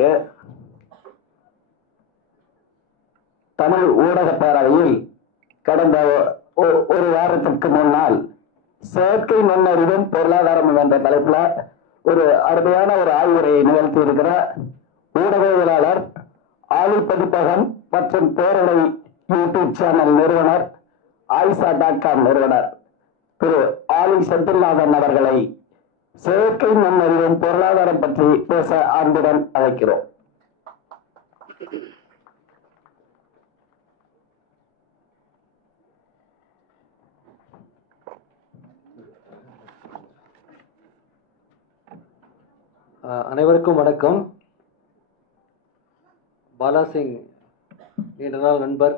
பிறகு தமிழ் ஊடக பேரவையில் கடந்த ஒரு வாரத்திற்கு முன்னால் செயற்கை நுண்ணறிவும் பொருளாதாரம் என்ற தலைப்புல ஒரு அருமையான ஒரு ஆய்வுரையை நிகழ்த்தி இருக்கிற ஊடகவியலாளர் ஆலி பதிப்பகம் மற்றும் பேரலை யூடியூப் சேனல் நிறுவனர் ஆயிஷா.com நிறுவனர் திரு ஆலி செந்தில்நாதன் அவர்களை செயற்கை நுண்ணறிவும் பொருளாதாரம் பற்றி பேச அன்புடன் அழைக்கிறோம். அனைவருக்கும் வணக்கம். பாலாசிங் நீண்ட நாள் நண்பர்.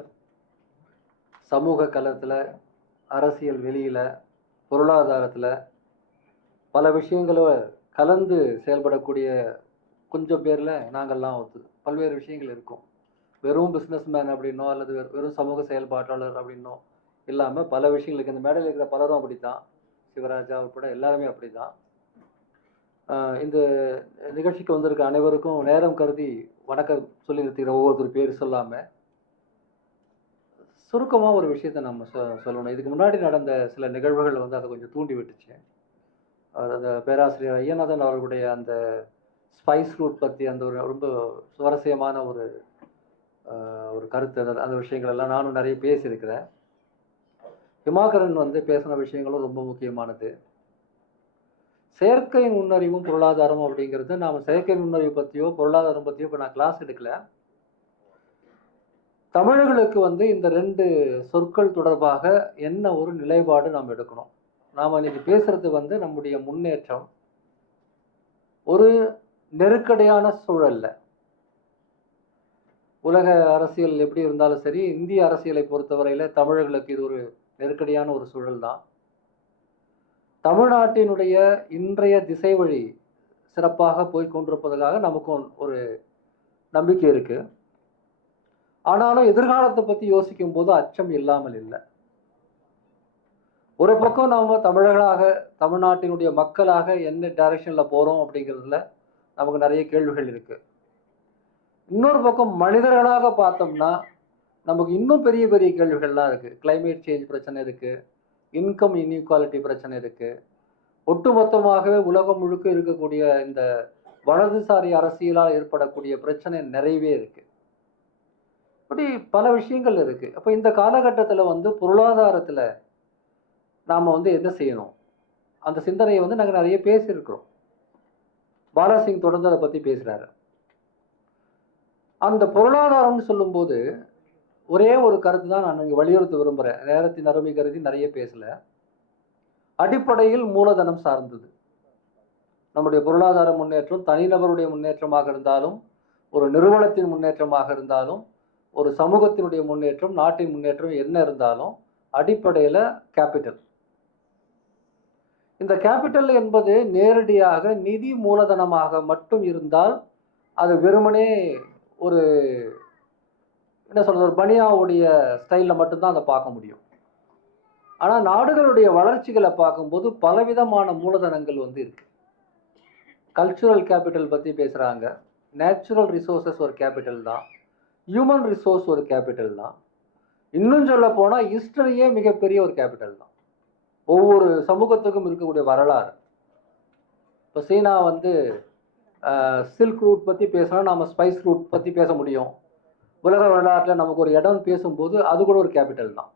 சமூக களத்தில், அரசியல் வெளியில், பொருளாதாரத்தில் பல விஷயங்களை கலந்து செயல்படக்கூடிய கொஞ்சம் பேரில் நாங்கள்லாம் பல்வேறு விஷயங்கள் இருக்கும். வெறும் பிஸ்னஸ்மேன் அப்படின்னோ அல்லது வெறும் சமூக செயல்பாட்டாளர் அப்படின்னோ இல்லாமல் பல விஷயங்களுக்கு இந்த மேடையில் இருக்கிற பலரும் அப்படி தான், சிவராஜா உட்பட எல்லாருமே அப்படி தான். இந்த நிகழ்ச்சிக்கு வந்திருக்க அனைவருக்கும் நேரம் கருதி வணக்கம் சொல்லி நிறுத்திக்கிற ஒவ்வொருத்தர் பேர் சொல்லாமல் சுருக்கமாக ஒரு விஷயத்தை நம்ம சொல்லணும். இதுக்கு முன்னாடி நடந்த சில நிகழ்வுகள் அதை கொஞ்சம் தூண்டி விட்டுச்சு. அந்த பேராசிரியர் ஐயநாதன் அவர்களுடைய அந்த ஸ்பைஸ் ரூட் பற்றி அந்த ஒரு ரொம்ப சுவாரஸ்யமான ஒரு கருத்து, அந்த விஷயங்கள் எல்லாம் நானும் நிறைய பேசியிருக்கிறேன். திமாகரன் பேசின விஷயங்களும் ரொம்ப முக்கியமானது. செயற்கை நுண்ணறிவும் பொருளாதாரம் அப்படிங்கிறது, நாம் செயற்கை நுண்ணறிவு பற்றியோ பொருளாதாரம் பற்றியோ இப்போ நான் கிளாஸ் எடுக்கல. தமிழர்களுக்கு இந்த ரெண்டு சொற்கள் தொடர்பாக என்ன ஒரு நிலைப்பாடு நாம் எடுக்கணும். நாம் இன்னைக்கு பேசுறது நம்முடைய முன்னேற்றம் ஒரு நெருக்கடியான சூழல்ல. உலக அரசியல் எப்படி இருந்தாலும் சரி, இந்திய அரசியலை பொறுத்தவரையில தமிழர்களுக்கு இது ஒரு நெருக்கடியான ஒரு சூழல் தான். தமிழ்நாட்டினுடைய இன்றைய திசை வழி சிறப்பாக போய்கொண்டிருப்பதற்காக நமக்கும் ஒரு நம்பிக்கை இருக்கு. ஆனாலும் எதிர்காலத்தை பற்றி யோசிக்கும் போது அச்சம் இல்லாமல் இல்லை. ஒரு பக்கம் நாம தமிழர்களாக, தமிழ்நாட்டினுடைய மக்களாக என்ன டைரக்ஷன்ல போறோம் அப்படிங்கிறதுல நமக்கு நிறைய கேள்விகள் இருக்கு. இன்னொரு பக்கம் மனிதர்களாக பார்த்தோம்னா நமக்கு இன்னும் பெரிய பெரிய கேள்விகள்லாம் இருக்கு. கிளைமேட் சேஞ்ச் பிரச்சனை இருக்கு, இன்கம் இன்இக்வாலிட்டி பிரச்சனை இருக்கு, ஒட்டுமொத்தமாகவே உலகம் முழுக்க இருக்கக்கூடிய இந்த வலதுசாரி அரசியலால் ஏற்படக்கூடிய பிரச்சனை நிறையவே இருக்கு. இப்படி பல விஷயங்கள் இருக்கு. அப்போ இந்த காலகட்டத்தில் பொருளாதாரத்தில் நாம் என்ன செய்யணும், அந்த சிந்தனையை நாங்கள் நிறைய பேசியிருக்கிறோம். பாலாசிங் தொடர்ந்து அதை பற்றி பேசுகிறாரு. அந்த பொருளாதாரம்னு சொல்லும்போது ஒரே ஒரு கருத்து தான் நான் இங்கே வலியுறுத்த விரும்புகிறேன். நேரத்தின் அருமை கருதி நிறைய பேசல. அடிப்படையில் மூலதனம் சார்ந்தது. நம்முடைய பொருளாதார முன்னேற்றம் தனிநபருடைய முன்னேற்றமாக இருந்தாலும், ஒரு நிறுவனத்தின் முன்னேற்றமாக இருந்தாலும், ஒரு சமூகத்தினுடைய முன்னேற்றம், நாட்டின் முன்னேற்றம் என்ன இருந்தாலும் அடிப்படையில் கேபிட்டல். இந்த கேபிட்டல் என்பது நேரடியாக நிதி மூலதனமாக மட்டும் இருந்தால் அது வெறுமனே ஒரு என்ன சொல்றது, ஒரு பனியாவுடைய ஸ்டைலில் மட்டும்தான் அதை பார்க்க முடியும். ஆனால் நாடுகளுடைய வளர்ச்சிகளை பார்க்கும்போது பலவிதமான மூலதனங்கள் இருக்கு. கல்ச்சுரல் கேபிட்டல் பற்றி பேசுகிறாங்க. நேச்சுரல் ரிசோர்ஸஸ் ஒரு கேபிட்டல் தான், ஹியூமன் ரிசோர்ஸ் ஒரு கேபிட்டல் தான். இன்னும் சொல்ல போனால் ஹிஸ்டரியே மிகப்பெரிய ஒரு கேபிட்டல் தான். ஒவ்வொரு சமூகத்துக்கும் இருக்கக்கூடிய வரலாறு. இப்போ சீனா சில்க் ரூட் பற்றி பேசினா நம்ம ஸ்பைஸ் ரூட் பற்றி பேச முடியும். உலக வரலாற்றில் நமக்கு ஒரு இடம் பேசும்போது அது கூட ஒரு கேபிட்டல் தான்.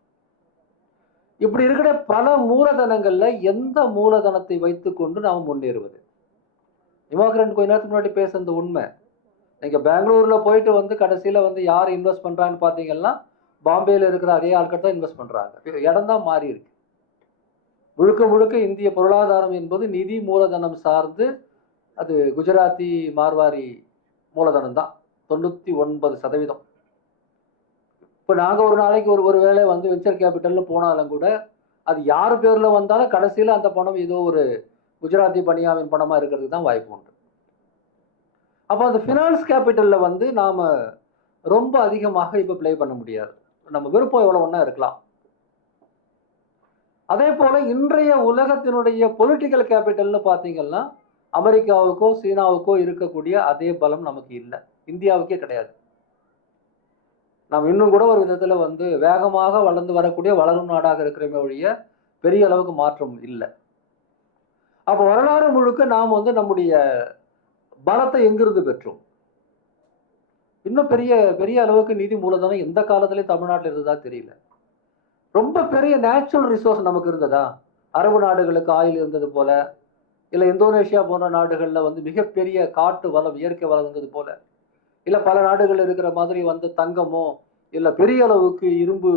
இப்படி இருக்கிற பல மூலதனங்கள்ல எந்த மூலதனத்தை வைத்துக்கொண்டு நாம் முன்னேறுவது? திமாகரன் கொஞ்ச நேரத்துக்கு முன்னாடி பேசுறது உண்மை. நீங்க பெங்களூர்ல போயிட்டு கடைசியில யார் இன்வெஸ்ட் பண்றான்னு பாத்தீங்கன்னா பாம்பேல இருக்கிற அதே ஆட்கள் தான் இன்வெஸ்ட் பண்றாங்க. இடம் தான் மாறி இருக்கு. முழுக்க முழுக்க இந்திய பொருளாதாரம் என்பது நிதி மூலதனம் சார்ந்து, அது குஜராத்தி மார்வாரி மூலதனம் தான் 99%. இப்போ நாங்கள் ஒரு நாளைக்கு ஒரு வேளை வெஞ்சர் கேபிட்டல்னு போனாலும் கூட அது யார் பேரில் வந்தாலும் கடைசியில் அந்த பணம் ஏதோ ஒரு குஜராத்தி பனியாவின் பணமாக இருக்கிறதுக்கு தான் வாய்ப்பு உண்டு. அப்போ அந்த ஃபினான்ஸ் கேபிட்டலில் நாம் ரொம்ப அதிகமாக இப்போ ப்ளே பண்ண முடியாது. நம்ம விருப்பம் எவ்வளோ ஒன்றா இருக்கலாம். அதே போல் இன்றைய உலகத்தினுடைய பொலிட்டிக்கல் கேபிட்டல்னு பார்த்தீங்கன்னா அமெரிக்காவுக்கோ சீனாவுக்கோ இருக்கக்கூடிய அதே பலம் நமக்கு இல்லை, இந்தியாவுக்கே கிடையாது. நாம் இன்னும் கூட ஒரு விதத்துல வந்து வேகமாக வளர்ந்து வரக்கூடிய வளரும் நாடாக இருக்கிறமே ஒழிய பெரிய அளவுக்கு மாற்றம் இல்லை. அப்போ வரலாறு முழுக்க நாம் வந்து நம்முடைய பலத்தை எங்கிருந்து பெற்றோம்? இன்னும் பெரிய பெரிய அளவுக்கு நிதி மூலதனம் எந்த காலத்திலயும் தமிழ்நாட்டில் இருந்ததா தெரியல. ரொம்ப பெரிய நேச்சுரல் ரிசோர்ஸ் நமக்கு இருந்ததா? அரபு நாடுகளுக்கு ஆயில் இருந்தது போல, இல்லை இந்தோனேஷியா போன்ற நாடுகள்ல வந்து மிகப்பெரிய காட்டு வளம், இயற்கை வளம் இருந்தது போல, இல்லை பல நாடுகள் இருக்கிற மாதிரி வந்து தங்கமோ இல்லை பெரிய அளவுக்கு இரும்பு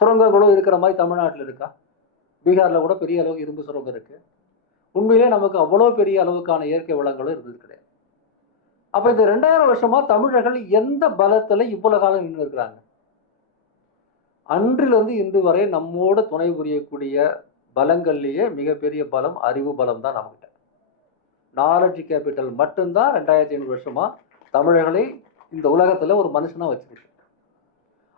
சுரங்கங்களோ இருக்கிற மாதிரி தமிழ்நாட்டில் இருக்கா? பீகார்ல கூட பெரிய அளவுக்கு இரும்பு சுரங்கம் இருக்கு. உண்மையிலே நமக்கு அவ்வளோ பெரிய அளவுக்கான இயற்கை வளங்களும் இருந்தது கிடையாது. அப்ப இந்த 2000 வருஷமா தமிழர்கள் எந்த பலத்துல இவ்வளவு காலம் நின்று இருக்கிறாங்க? அன்றிலிருந்து இன்று வரை நம்மோட துணை புரியக்கூடிய பலங்கள்லயே மிகப்பெரிய பலம் அறிவு பலம் தான் நம்மகிட்ட. நாலேஜ் கேபிட்டல் மட்டும்தான் 2500 வருஷமா தமிழர்களை இந்த உலகத்துல ஒரு மனுஷனா வச்சிருக்கு.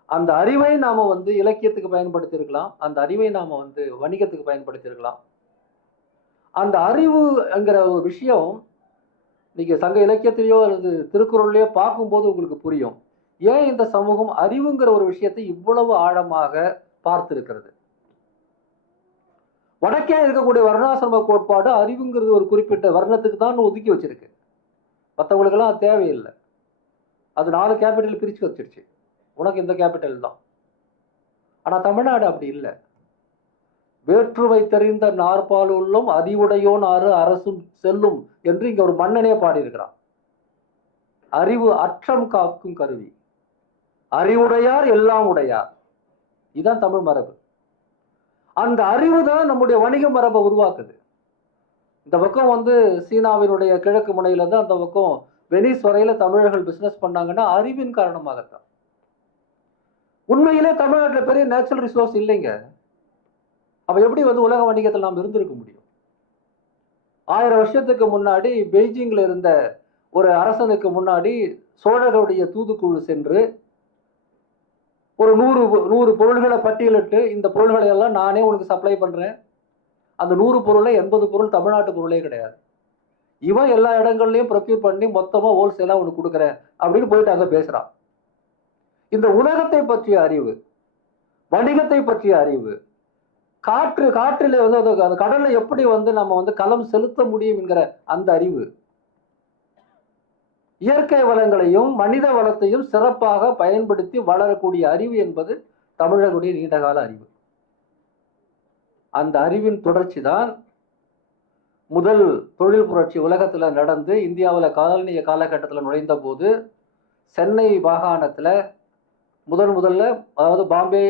அந்த அறிவை நாம வந்து இலக்கியத்துக்கு பயன்படுத்தி இருக்கலாம், அந்த அறிவை நாம வந்து வணிகத்துக்கு பயன்படுத்தி இருக்கலாம். அந்த அறிவுங்கிற ஒரு விஷயம் நீங்க சங்க இலக்கியத்திலேயோ அல்லது திருக்குறள்லயோ பார்க்கும்போது உங்களுக்கு புரியும். ஏன் இந்த சமூகம் அறிவுங்கிற ஒரு விஷயத்தை இவ்வளவு ஆழமாக பார்த்திருக்கிறது? வடக்கே இருக்கக்கூடிய வர்ணாசிரம கோட்பாடு அறிவுங்கிறது ஒரு குறிப்பிட்ட வர்ணத்துக்கு தான் ஒதுக்கி வச்சிருக்கு. மற்றவங்களுக்கெல்லாம் அது தேவையில்லை. அது 4 கேபிட்டல் பிரிச்சு வச்சிருச்சு. உனக்கு இந்த கேபிட்டல் தான். ஆனா தமிழ்நாடு அப்படி இல்லை. வேற்றுமை தெரிந்த நாற்பால் உள்ளும் அறிவுடையோன் ஆறு அரசும் செல்லும் என்று இங்க ஒரு மன்னனே பாடியிருக்கிறான். அறிவு அற்றம் காக்கும் கருவி, அறிவுடையார் எல்லாம் உடையார். இதுதான் தமிழ் மரபு. அந்த அறிவு தான் நம்முடைய வணிக மரபை உருவாக்குது. இந்த பக்கம் வந்து சீனாவினுடைய கிழக்கு முனையில இருந்து அந்த பக்கம் வெனிஸ் வரையில தமிழர்கள் பிசினஸ் பண்ணாங்கன்னா அறிவின் காரணமாகத்தான். உண்மையிலே தமிழ்நாட்டில் பெரிய நேச்சுரல் ரிசோர்ஸ் இல்லைங்க. அப்ப எப்படி வந்து உலக வணிகத்தில் நாம் இருந்திருக்க முடியும்? 1000 வருஷத்துக்கு முன்னாடி பெய்ஜிங்ல இருந்த ஒரு அரசனுக்கு முன்னாடி சோழர்களுடைய தூதுக்குழு சென்று ஒரு 100 பொருள்களை பட்டியலிட்டு, இந்த பொருள்களை எல்லாம் நானே உனக்கு சப்ளை பண்றேன். அந்த 100 பொருளை 80 பொருள் தமிழ்நாட்டு பொருளே கிடையாது. இவன் எல்லா இடங்கள்லயும் ப்ரொக்யூர் பண்ணி மொத்தமா ஹோல்சேலா உனக்கு கொடுக்குறேன் அப்படின்னு போயிட்டு அங்க பேசுறான். இந்த உலகத்தை பற்றிய அறிவு, வணிகத்தை பற்றிய அறிவு, காற்றில வந்து அந்த கடல்ல எப்படி வந்து நம்ம வந்து களம் செலுத்த முடியும் என்கிற அந்த அறிவு, இயற்கை வளங்களையும் மனித வளத்தையும் சிறப்பாக பயன்படுத்தி வளரக்கூடிய அறிவு என்பது தமிழர்களுடைய நீண்டகால அறிவு. அந்த அறிவின் தொடர்ச்சி தான் முதல் தொழில் புரட்சி உலகத்துல நடந்து இந்தியாவில் காலனிய காலகட்டத்தில் நுழைந்த போது சென்னை மாகாணத்துல முதல்ல, அதாவது பாம்பே,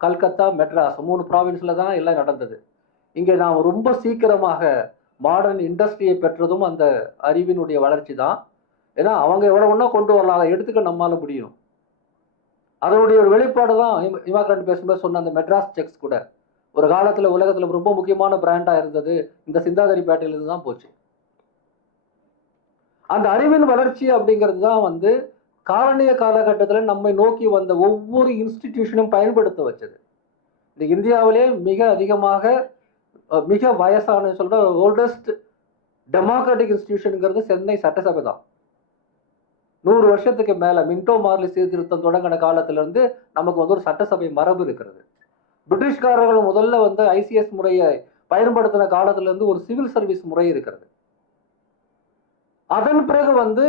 கல்கத்தா, மெட்ராஸ் 3 ப்ராவின்ஸ்ல தான் எல்லாம் நடந்தது. இங்கே நாம் ரொம்ப சீக்கிரமாக மாடர்ன் இண்டஸ்ட்ரியை பெற்றதும் அந்த அறிவினுடைய வளர்ச்சி தான். ஏன்னா அவங்க எவ்வளவு ஒன்றா கொண்டு வரலாம், அதை எடுத்துக்க நம்மால முடியும். அதனுடைய ஒரு வெளிப்பாடு தான் இமாக்ரண்ட் பேசும்போது சொன்ன அந்த மெட்ராஸ் செக்ஸ் கூட ஒரு காலத்துல உலகத்துல ரொம்ப முக்கியமான பிராண்டா இருந்தது. இந்த சிந்தாதிரி பேட்டையிலிருந்து தான் போச்சு. அந்த அறிவின் வளர்ச்சி அப்படிங்கிறது தான் வந்து காலனிய காலகட்டத்தில் நம்மை நோக்கி வந்த ஒவ்வொரு இன்ஸ்டிடியூஷனும் பயன்படுத்த வச்சது. இந்த இந்தியாவிலே மிக அதிகமாக மிக வயசான சொல்ற ஓல்டஸ்ட் டெமோக்ராட்டிக் இன்ஸ்டிடியூஷனுங்கிறது சென்னை சட்டசபை தான். 100 வருஷத்துக்கு மேல மின்டோ மார்லி சீர்திருத்தம் தொடங்கின காலத்துல இருந்து நமக்கு வந்து ஒரு சட்டசபை மரபு இருக்கிறது. பிரிட்டிஷ்காரர்கள் முதல்ல வந்து ஐசிஎஸ் முறையை பயன்படுத்தின காலத்துல இருந்து ஒரு சிவில் சர்வீஸ் முறை இருக்கிறது. அதன் பிறகு வந்து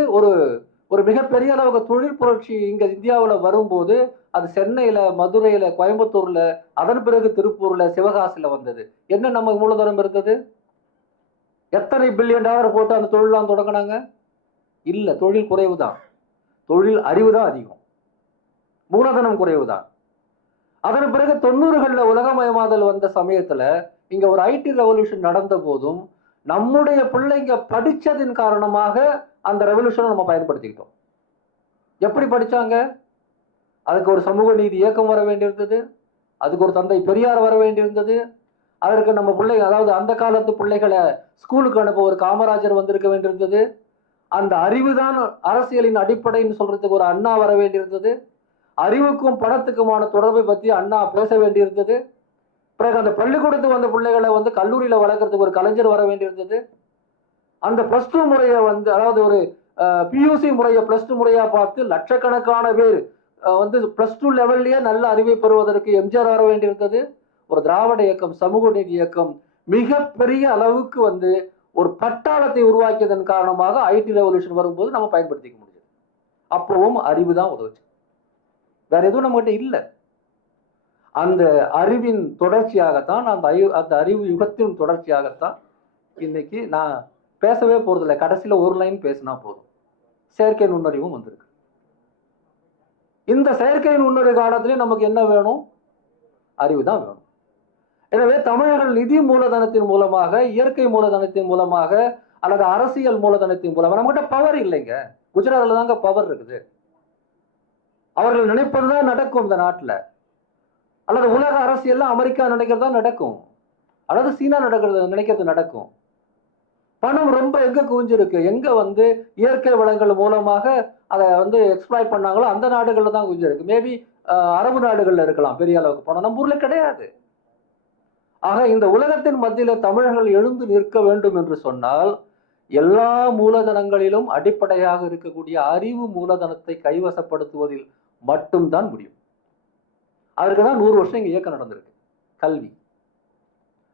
ஒரு மிகப்பெரிய அளவுக்கு தொழில் புரட்சி இங்க இந்தியாவில் வரும்போது அது சென்னையில, மதுரையில, கோயம்புத்தூர்ல, அதன் பிறகு திருப்பூர்ல, சிவகாசியில வந்தது. என்ன நமக்கு மூலதனம் இருந்தது? எத்தனை பில்லியன் டாலர் போட்டு அந்த தொழிலாம் தொடங்கினாங்க? இல்ல, தொழில் குறைவு தான். தொழில் அறிவு தான் அதிகம், மூலதனம் குறைவு தான். அதன் பிறகு 90களில் உலகமயமாதல் வந்த சமயத்துல இங்க ஒரு ஐடி ரெவல்யூஷன் நடந்த போதும் நம்முடைய பிள்ளைங்க படிச்சதின் காரணமாக அந்த ரெவல்யூஷனை நம்ம பயன்படுத்திக்கிட்டோம். எப்படி படிச்சாங்க? அதுக்கு ஒரு சமூக நீதி இயக்கம் வர வேண்டியிருந்தது, அதுக்கு ஒரு தந்தை பெரியார் வர வேண்டியிருந்தது, அதற்கு நம்ம பிள்ளைங்க, அதாவது அந்த காலத்து பிள்ளைகளை ஸ்கூலுக்கு அனுப்ப ஒரு காமராஜர் வந்திருக்க வேண்டியிருந்தது, அந்த அறிவு தான் அரசியலின் அடிப்படைன்னு சொல்றதுக்கு ஒரு அண்ணா வர வேண்டியிருந்தது, அறிவுக்கும் பணத்துக்குமான தொடர்பை பற்றி அண்ணா பேச வேண்டியிருந்தது, பிறகு அந்த பள்ளிக்கூடத்துக்கு வந்த பிள்ளைகளை வந்து கல்லூரியில வளர்க்கறதுக்கு ஒரு கலைஞர் வர வேண்டியிருந்தது. அந்த பிளஸ் டூ முறையை வந்து, அதாவது ஒரு பியூசி முறையை பிளஸ் டூ முறையா பார்த்து லட்சக்கணக்கான பேர் வந்து பிளஸ் டூ லெவல்லயே நல்ல அறிவை பெறுவதற்கு எம்ஜிஆர் வர வேண்டியிருந்தது. ஒரு திராவிட இயக்கம், சமூக நீதி இயக்கம் மிகப்பெரிய அளவுக்கு வந்து ஒரு பட்டாளத்தை உருவாக்கியதன் காரணமாக ஐடி ரெவல்யூஷன் வரும்போது நம்ம பயன்படுத்திக்க முடியும். அப்பவும் அறிவு தான் உதவுச்சு, வேற எதுவும் நம்மகிட்ட இல்லை. அந்த அறிவின் தொடர்ச்சியாகத்தான், அந்த அறிவு யுகத்தின் தொடர்ச்சியாகத்தான் இன்னைக்கு நான் பேசவே போறதில்லை. கடைசியில ஒரு லைன் பேசினா போதும், செயற்கை நுண்ணறிவும் வந்திருக்கு. இந்த செயற்கை நுண்ணறிவு காலத்திலே நமக்கு என்ன வேணும்? அறிவு தான் வேணும். எனவே தமிழர்கள் நிதி மூலதனத்தின் மூலமாக, இயற்கை மூலதனத்தின் மூலமாக, அல்லது அரசியல் மூலதனத்தின் மூலமாக, நம்மகிட்ட பவர் இல்லைங்க. குஜராத்ல தாங்க பவர் இருக்குது. அவர்கள் நினைப்பதுதான் நடக்கும் இந்த நாட்டுல. அல்லது உலக அரசியல்ல அமெரிக்கா நினைக்கிறதா நடக்கும், அல்லது சீனா நினைக்கிறது நடக்கும். பணம் ரொம்ப எங்க குவிஞ்சிருக்கு, எங்க வந்து இயற்கை வளங்கள் மூலமாக அதை வந்து எக்ஸ்ப்ளாய்ட் பண்ணாங்களோ அந்த நாடுகள்ல தான் குவிஞ்சிருக்கு. மேபி அரபு நாடுகள்ல இருக்கலாம் பெரிய அளவுக்கு பணம், நம்ம ஊர்ல கிடையாது. ஆக இந்த உலகத்தின் மத்தியில தமிழர்கள் எழுந்து நிற்க வேண்டும் என்று சொன்னால், எல்லா மூலதனங்களிலும் அடிப்படையாக இருக்கக்கூடிய அறிவு மூலதனத்தை கைவசப்படுத்துவதில் மட்டும்தான் முடியும். அதற்குதான் 100 வருஷம் இங்க இயக்கம் நடந்திருக்கு, கல்வி.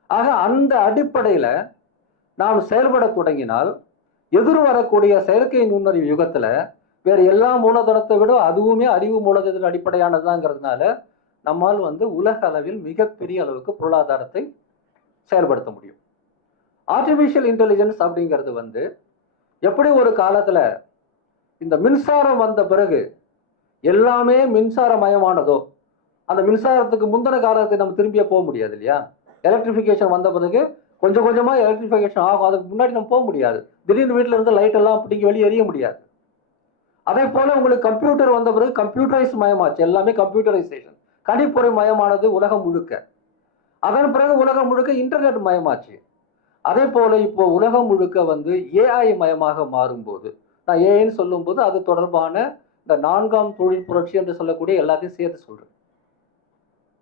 ஆக அந்த அடிப்படையில நாம் செயல்பட தொடங்கினால், எதிர் வரக்கூடிய செயற்கை நுண்ணறிவு யுகத்துல வேற எல்லா மூலதனத்தை விட அதுவுமே அறிவு மூலதனத்தின் அடிப்படையானதுதாங்கிறதுனால நம்மால் வந்து உலக அளவில் மிகப்பெரிய அளவுக்கு பொருளாதாரத்தை செயல்படுத்த முடியும். ஆர்டிபிஷியல் இன்டெலிஜென்ஸ் அப்படிங்கிறது வந்து எப்படி ஒரு காலத்துல இந்த மின்சாரம் வந்த பிறகு எல்லாமே மின்சாரமயமானதோ, அந்த மின்சாரத்துக்கு முந்தின காலத்தை நம்ம திரும்பியே போக முடியாது இல்லையா? எலக்ட்ரிஃபிகேஷன் வந்த பிறகு கொஞ்சம் கொஞ்சமா எலக்ட்ரிஃபிகேஷன் ஆகும், அதுக்கு முன்னாடி நம்ம போக முடியாது. திடீர்னு வீட்டுல இருந்து லைட் எல்லாம் பிடிங்கி வெளியே எரிய முடியாது. அதே போல உங்களுக்கு கம்ப்யூட்டர் வந்த பிறகு கம்ப்யூட்டரைஸ் மயமாச்சு, எல்லாமே கம்ப்யூட்டரைசேஷன், கணிப்பொறி மயமானது உலகம் முழுக்க. அதன் பிறகு உலகம் முழுக்க இன்டர்நெட் மயமாச்சு. அதே போல இப்போ உலகம் முழுக்க வந்து ஏஐ மயமாக மாறும்போது, நான் ஏஐன்னு சொல்லும் போது அது தொடர்பான இந்த 4ஆம் தொழில் புரட்சி என்று சொல்லக்கூடிய எல்லாத்தையும் சேர்த்து சொல்றேன்.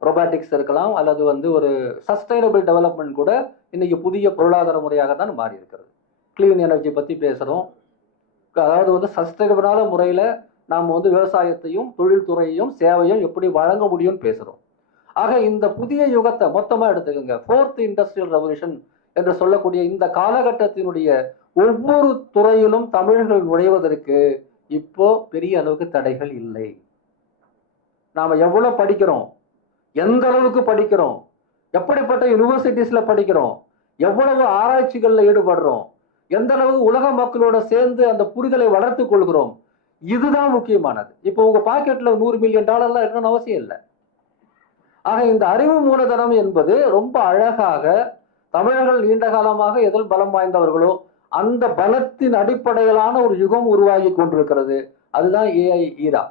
ரொபாட்டிக்ஸ் இருக்கலாம், அல்லது வந்து ஒரு சஸ்டைனபிள் டெவலப்மெண்ட் கூட இன்னைக்கு புதிய பொருளாதார முறையாக தான் மாறி இருக்கிறது. கிளீன் எனர்ஜி பத்தி பேசுறோம், அதாவது வந்து சஸ்டைனபிளான முறையில நாம் வந்து விவசாயத்தையும் தொழில்துறையையும் சேவையும் எப்படி வழங்க முடியும்னு பேசுறோம். ஆக இந்த புதிய யுகத்தை மொத்தமா எடுத்துக்கோங்க, 4th இண்டஸ்ட்ரியல் ரெவல்யூஷன் என்று சொல்லக்கூடிய இந்த காலகட்டத்தினுடைய ஒவ்வொரு துறையிலும் தமிழர்கள் நுழைவதற்கு இப்போ பெரிய அளவுக்கு தடைகள் இல்லை. நாம எவ்வளவு படிக்கிறோம், எந்த அளவுக்கு படிக்கிறோம், எப்படிப்பட்ட யூனிவர்சிட்டிஸ்ல படிக்கிறோம், எவ்வளவு ஆராய்ச்சிகள்ல ஈடுபடுறோம், எந்த அளவு உலக மக்களோட சேர்ந்து அந்த புரிதலை வளர்த்து கொள்கிறோம், இதுதான் முக்கியமானது. இப்போ உங்க பாக்கெட்ல $100 மில்லியன் இருக்கணும்னு அவசியம் இல்லை. ஆக இந்த அறிவு மூலதனம் என்பது ரொம்ப அழகாக தமிழர்கள் நீண்ட காலமாக எதில் பலம் வாய்ந்தவர்களோ அந்த பலத்தின் அடிப்படையிலான ஒரு யுகம் உருவாகி கொண்டிருக்கிறது. அதுதான் ஏஐ ஈரா.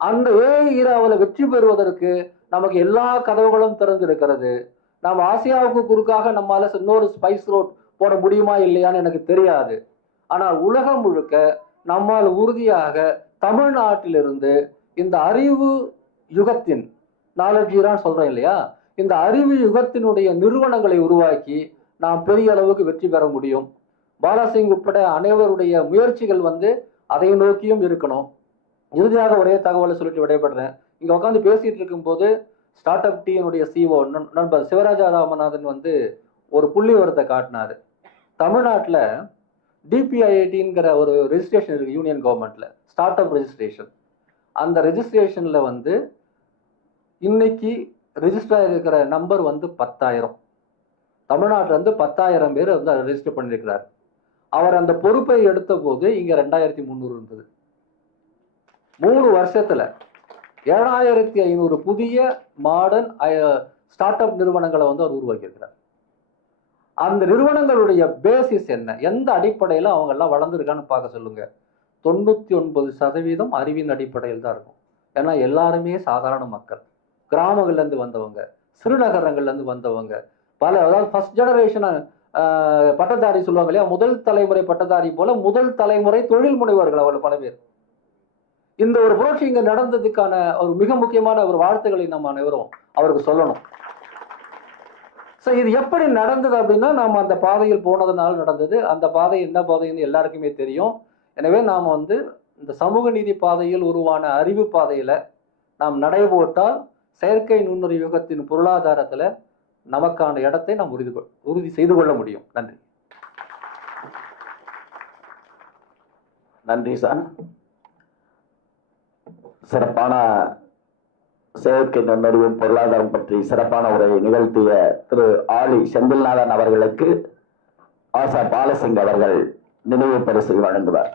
அந்த ஏஐ ஈராவில் வெற்றி பெறுவதற்கு நமக்கு எல்லா கதவுகளும் திறந்திருக்கிறது. நாம் ஆசியாவுக்கு குறுக்காக நம்மால இன்னொரு ஸ்பைஸ் ரோட் போட முடியுமா இல்லையான்னு எனக்கு தெரியாது. ஆனால் உலகம் முழுக்க நம்மால் உறுதியாக தமிழ்நாட்டிலிருந்து இந்த அறிவு யுகத்தின் நாலேஜ் ஈரான்னு சொல்றேன் இல்லையா, இந்த அறிவு யுகத்தினுடைய நிறுவனங்களை உருவாக்கி நாம் பெரிய அளவுக்கு வெற்றி பெற முடியும். பாலாசிங் உட்பட அனைவருடைய முயற்சிகள் வந்து அதை நோக்கியும் இருக்கணும். இறுதியாக ஒரே தகவலை சொல்லிட்டு விடைபெறேன். இங்க உட்காந்து பேசிட்டு இருக்கும் போது ஸ்டார்ட் அப் டீனுடைய சிஓ நண்பர் சிவராஜா ராமநாதன் வந்து ஒரு புள்ளி விவரத்தை காட்டினாரு. தமிழ்நாட்டில் டிபிஐஐடிங்கிற ஒரு ரெஜிஸ்ட்ரேஷன் இருக்கு யூனியன் கவர்மெண்ட்ல, ஸ்டார்ட் அப் ரெஜிஸ்ட்ரேஷன். அந்த ரெஜிஸ்ட்ரேஷன்ல வந்து இன்னைக்கு ரெஜிஸ்டர் இருக்கிற நம்பர் வந்து 10,000. தமிழ்நாட்டில் இருந்து 10,000 பேர் வந்து அதை ரெஜிஸ்டர் பண்ணியிருக்கிறார். அவர் அந்த பொறுப்பை எடுத்த போது இங்க 2300 இருந்தது. 3 வருஷத்துல 7500 புதிய மாடர்ன் ஸ்டார்ட் அப் நிறுவனங்களை வந்து அவர் உருவாக்கியிருக்கிறார். அந்த நிறுவனங்களுடைய பேசிஸ் என்ன, எந்த அடிப்படையில் அவங்க எல்லாம் வளர்ந்துருக்கான்னு பார்க்க சொல்லுங்க. 99% அறிவின் அடிப்படையில் தான் இருக்கும். ஏன்னா எல்லாருமே சாதாரண மக்கள், கிராமங்கள்ல இருந்து வந்தவங்க, சிறுநகரங்கள்ல இருந்து வந்தவங்க, பல, அதாவது ஃபர்ஸ்ட் ஜெனரேஷன் பட்டதாரி சொல்லுவாங்க இல்லையா, முதல் தலைமுறை பட்டதாரி போல முதல் தலைமுறை தொழில் முனைவர்கள் அவர்கள் பல பேர். இந்த ஒரு புரட்சி இங்க நடந்ததுக்கான ஒரு மிக முக்கியமான ஒரு வாழ்த்துக்களை நம்ம அனைவரும் அவருக்கு சொல்லணும். ஸோ இது எப்படி நடந்தது அப்படின்னா, நாம் அந்த பாதையில் போனதுனால நடந்தது. அந்த பாதை என்ன பாதைன்னு எல்லாருக்குமே தெரியும். எனவே நாம் வந்து இந்த சமூக நீதி பாதையில் உருவான அறிவு பாதையில நாம் நடைபோட்டால் செயற்கை நுண்ணறிவு யுகத்தின் பொருளாதாரத்துல நமக்கான இடத்தை நாம் உறுதி செய்து கொள்ள முடியும். நன்றி. நன்றி சார். சிறப்பான செயற்கை நுண்ணறிவு பொருளாதாரம் பற்றி சிறப்பான உரை நிகழ்த்திய திரு ஆலி செந்தில்நாதன் அவர்களுக்கு ஆசா பாலசிங் அவர்கள் நினைவு பரிசு வழங்குவார்.